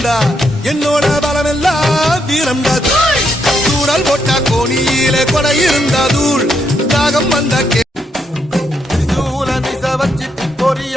பலம்டா என்னோட பலமெல்லாம் வீரம்டா தூரல் போட்டா கோணியிலே கொடை இருந்தா தூள் தாகம் வந்த வச்சு பொரிய